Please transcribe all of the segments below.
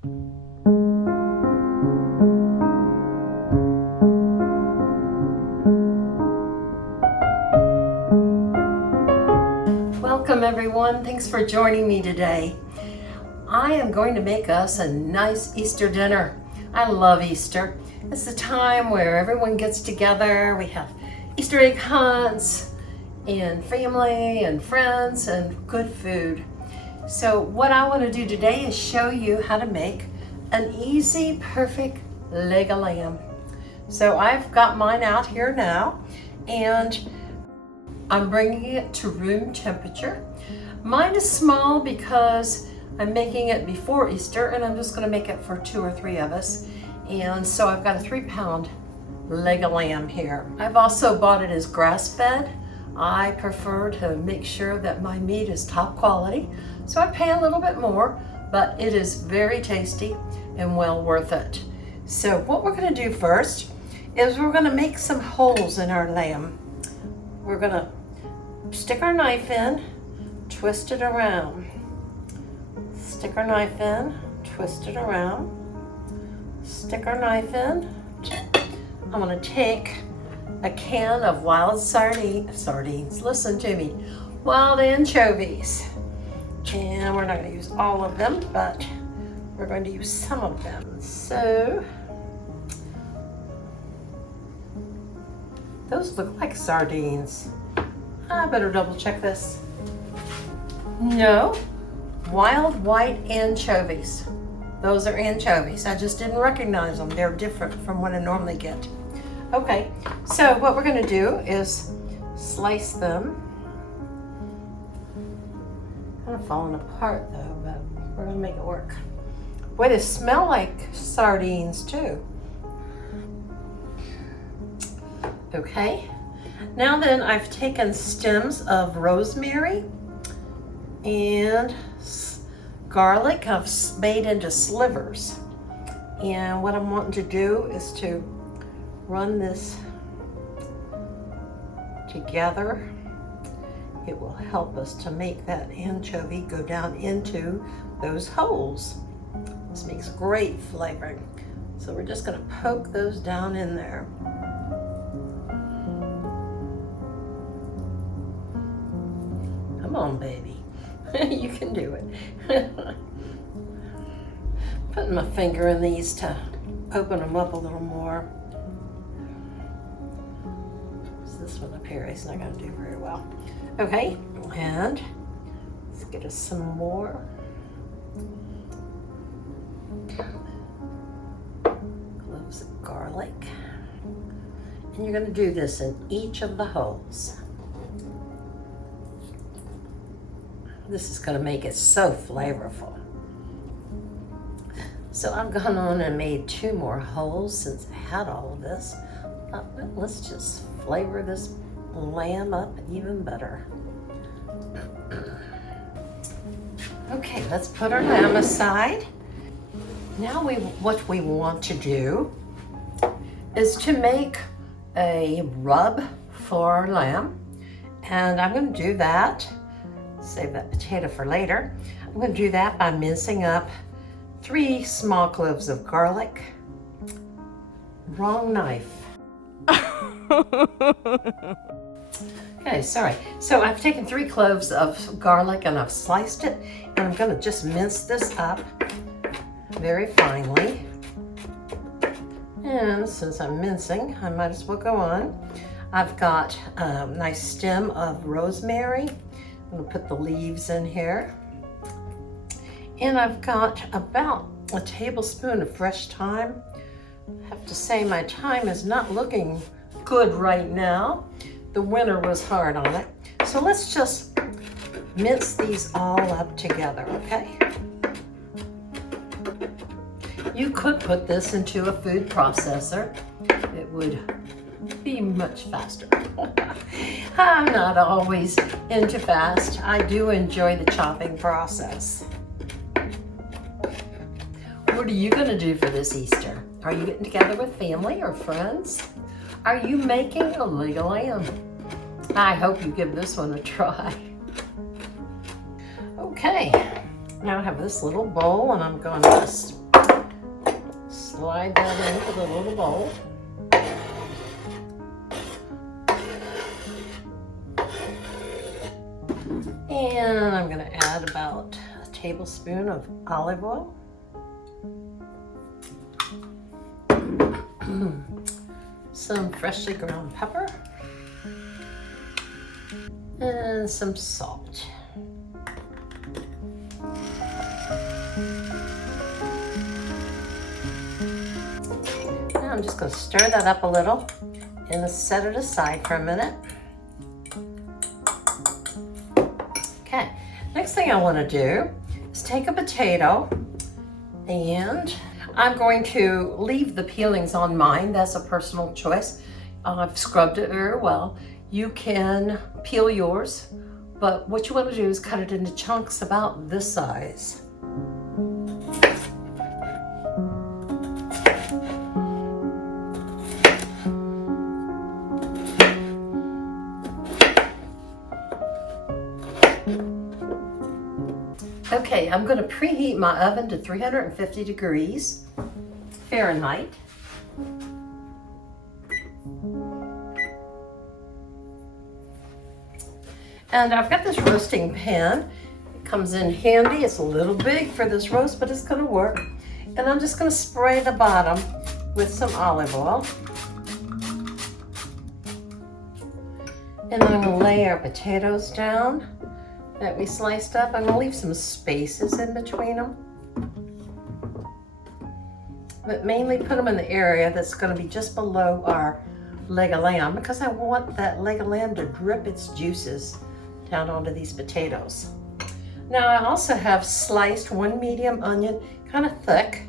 Welcome everyone, thanks for joining me today. I am going to make us a nice Easter dinner. I love Easter. It's the time where everyone gets together. We have Easter egg hunts and family and friends and good food. So what I want to do today is show you how to make an easy, perfect leg of lamb. So I've got mine out here now and I'm bringing it to room temperature. Mine is small because I'm making it before Easter and I'm just gonna make it for 2 or 3 of us. And so I've got a 3-pound leg of lamb here. I've also bought it as grass-fed. I prefer to make sure that my meat is top quality. So I pay a little bit more, but it is very tasty and well worth it. So what we're gonna do first is we're gonna make some holes in our lamb. We're gonna stick our knife in, twist it around. Stick our knife in, twist it around. Stick our knife in. I'm gonna take a can of wild sardines, listen to me, wild anchovies. And we're not gonna use all of them, but we're going to use some of them. So, those look like sardines. I better double check this. No, wild white anchovies. Those are anchovies. I just didn't recognize them. They're different from what I normally get. Okay, so what we're gonna do is slice them. Kind of falling apart though, but we're gonna make it work. Boy, they smell like sardines too. Okay. Now then, I've taken stems of rosemary and garlic. I've made into slivers. And what I'm wanting to do is to run this together. It will help us to make that anchovy go down into those holes. This makes great flavoring. So we're just gonna poke those down in there. Come on, baby. You can do it. Putting my finger in these to open them up a little more. So this one up here is not going to do very well. Okay, and let's get us some more. Cloves of garlic. And you're going to do this in each of the holes. This is gonna make it so flavorful. So I've gone on and made 2 more holes since I had all of this. Let's just flavor this lamb up even better. Okay, let's put our lamb aside. Now what we want to do is to make a rub for our lamb. And I'm gonna do that. Save that potato for later. I'm going to do that by mincing up 3 small cloves of garlic. Wrong knife. Okay, sorry. So I've taken 3 cloves of garlic and I've sliced it, and I'm going to just mince this up very finely. And since I'm mincing, I might as well go on. I've got a nice stem of rosemary. I'm gonna put the leaves in here. And I've got about a tablespoon of fresh thyme. I have to say my thyme is not looking good right now. The winter was hard on it. So let's just mince these all up together, okay? You could put this into a food processor. It would be much faster. I'm not always into fast. I do enjoy the chopping process. What are you gonna do for this Easter? Are you getting together with family or friends? Are you making a leg of lamb? I hope you give this one a try. Okay, now I have this little bowl and I'm going to slide that into the little bowl. And I'm going to add about a tablespoon of olive oil. Some freshly ground pepper. And some salt. Now I'm just going to stir that up a little and set it aside for a minute. Okay, next thing I want to do is take a potato, and I'm going to leave the peelings on mine. That's a personal choice. I've scrubbed it very well. You can peel yours, but what you want to do is cut it into chunks about this size. Okay, I'm going to preheat my oven to 350 degrees Fahrenheit. And I've got this roasting pan. It comes in handy. It's a little big for this roast, but it's going to work. And I'm just going to spray the bottom with some olive oil. And then I'm going to lay our potatoes down that we sliced up. I'm going to leave some spaces in between them. But mainly put them in the area that's going to be just below our leg of lamb, because I want that leg of lamb to drip its juices down onto these potatoes. Now I also have sliced one medium onion, kind of thick,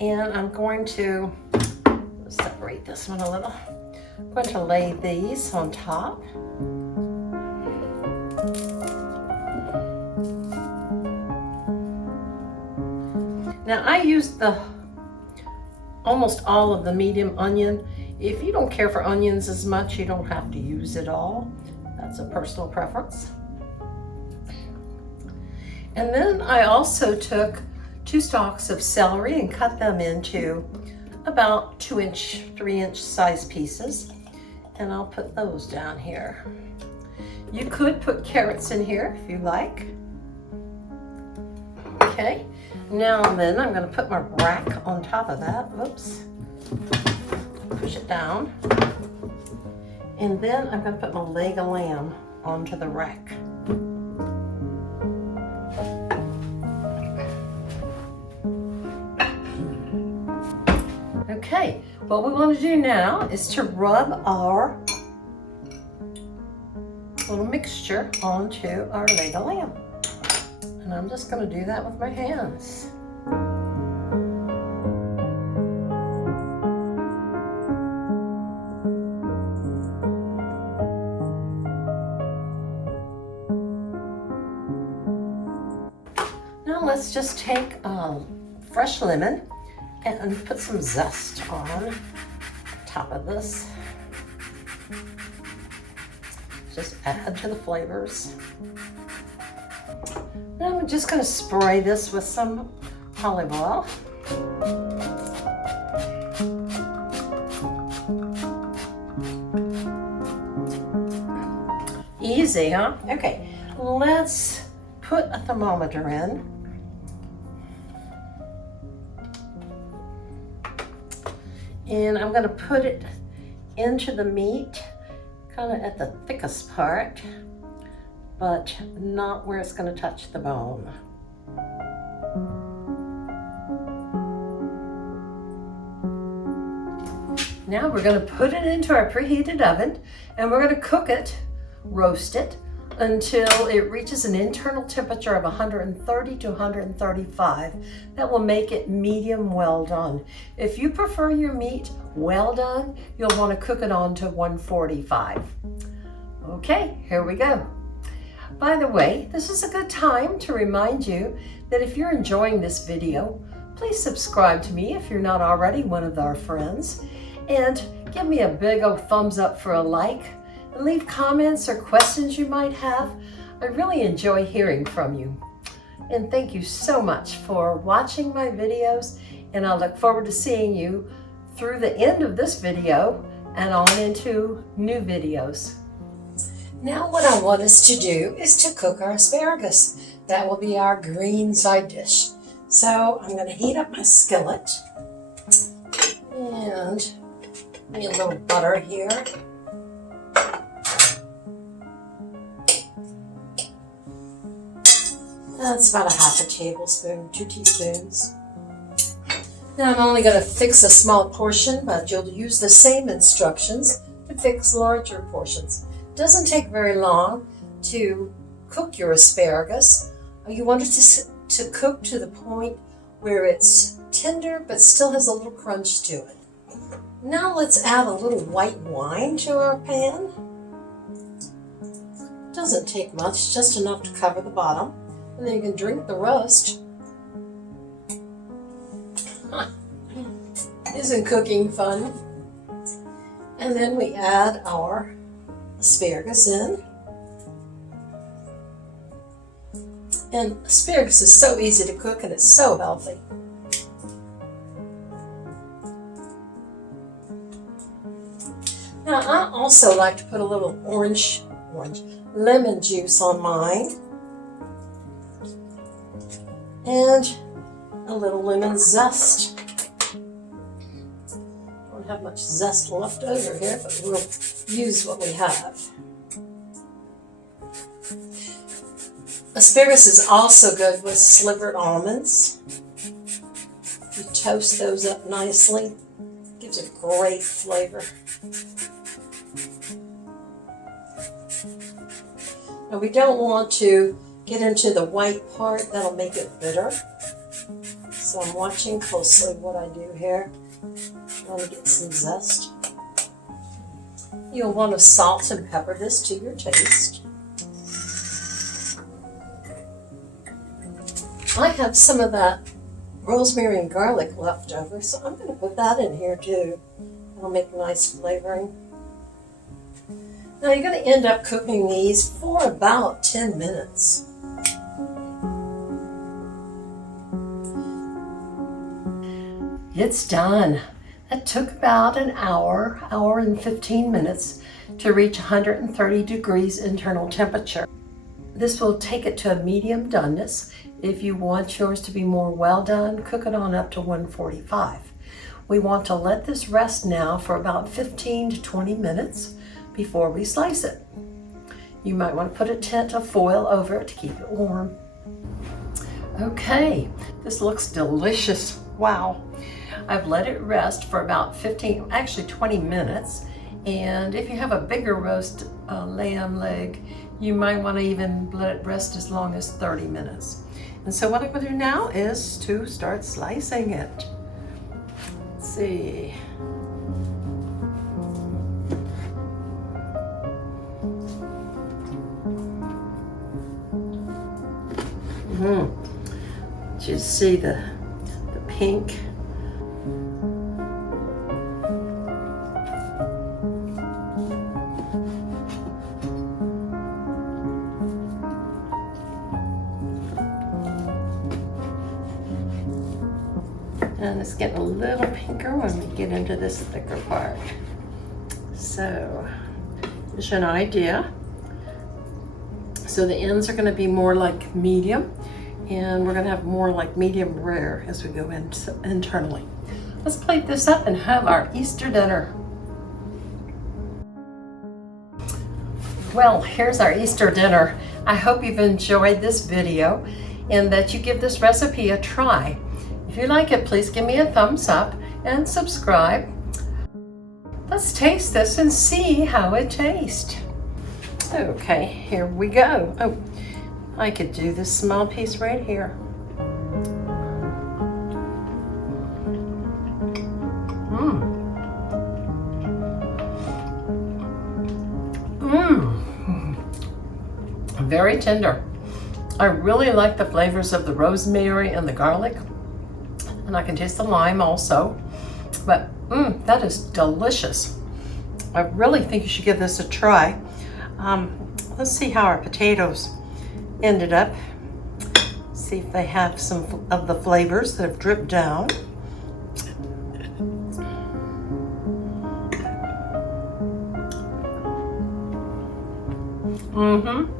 and I'm going to separate this one a little. I'm going to lay these on top. Now I used almost all of the medium onion. If you don't care for onions as much, you don't have to use it all. That's a personal preference. And then I also took 2 stalks of celery and cut them into about 2-inch, 3-inch size pieces. And I'll put those down here. You could put carrots in here if you like. Okay, now then I'm going to put my rack on top of that. Whoops. Push it down. And then I'm going to put my leg of lamb onto the rack. Okay, what we want to do now is to rub our little mixture onto our leg of lamb. And I'm just going to do that with my hands. Now let's just take a fresh lemon and put some zest on top of this. Just add to the flavors. Now I'm just going to spray this with some olive oil. Easy, huh? Okay, let's put a thermometer in. And I'm going to put it into the meat, kind of at the thickest part, but not where it's going to touch the bone. Now we're going to put it into our preheated oven, and we're going to cook it, roast it, until it reaches an internal temperature of 130 to 135. That will make it medium well done. If you prefer your meat well done, you'll want to cook it on to 145. Okay, here we go. By the way, this is a good time to remind you that if you're enjoying this video, please subscribe to me if you're not already one of our friends, and give me a big old thumbs up for a like, and leave comments or questions you might have. I really enjoy hearing from you. And thank you so much for watching my videos and I look forward to seeing you through the end of this video and on into new videos. Now what I want us to do is to cook our asparagus. That will be our green side dish. So I'm going to heat up my skillet and need a little butter here. That's about a half a tablespoon, 2 teaspoons. Now I'm only going to fix a small portion, but you'll use the same instructions to fix larger portions. It doesn't take very long to cook your asparagus. You want it to cook to the point where it's tender but still has a little crunch to it. Now let's add a little white wine to our pan. Doesn't take much, just enough to cover the bottom. And then you can drink the rest. Isn't cooking fun? And then we add our asparagus in. And asparagus is so easy to cook and it's so healthy. Now I also like to put a little lemon juice on mine. And a little lemon zest. Don't have much zest left over here, but we'll use what we have. Asparagus is also good with slivered almonds. You toast those up nicely. Gives a great flavor. Now we don't want to get into the white part, that'll make it bitter. So I'm watching closely what I do here. I want to get some zest. You'll want to salt and pepper this to your taste. I have some of that rosemary and garlic left over, so I'm going to put that in here too. It'll make a nice flavoring. Now you're going to end up cooking these for about 10 minutes. It's done. That took about an hour and 15 minutes to reach 130 degrees internal temperature. This will take it to a medium doneness. If you want yours to be more well done, cook it on up to 145. We want to let this rest now for about 15 to 20 minutes before we slice it. You might want to put a tent of foil over it to keep it warm. Okay, this looks delicious. Wow. I've let it rest for about 20 minutes. And if you have a bigger roast lamb leg, you might want to even let it rest as long as 30 minutes. And so what I'm going to do now is to start slicing it. Let's see. Just see the pink. And it's getting a little pinker when we get into this thicker part. So, just an idea. So the ends are going to be more like medium, and we're going to have more like medium rare as we go in internally. Let's plate this up and have our Easter dinner. Well, here's our Easter dinner. I hope you've enjoyed this video and that you give this recipe a try. If you like it, please give me a thumbs up and subscribe. Let's taste this and see how it tastes. Okay, here we go. Oh, I could do this small piece right here. Very tender. I really like the flavors of the rosemary and the garlic. And I can taste the lime also. But that is delicious. I really think you should give this a try. Let's see how our potatoes ended up. See if they have some of the flavors that have dripped down. Mm-hmm.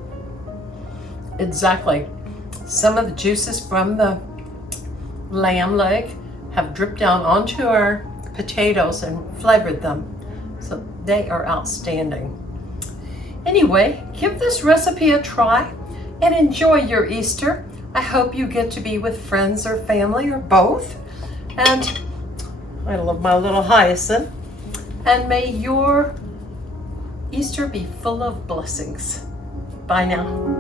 Exactly. Some of the juices from the lamb leg have dripped down onto our potatoes and flavored them. So they are outstanding. Anyway, give this recipe a try and enjoy your Easter. I hope you get to be with friends or family or both. And I love my little hyacinth. And may your Easter be full of blessings. Bye now.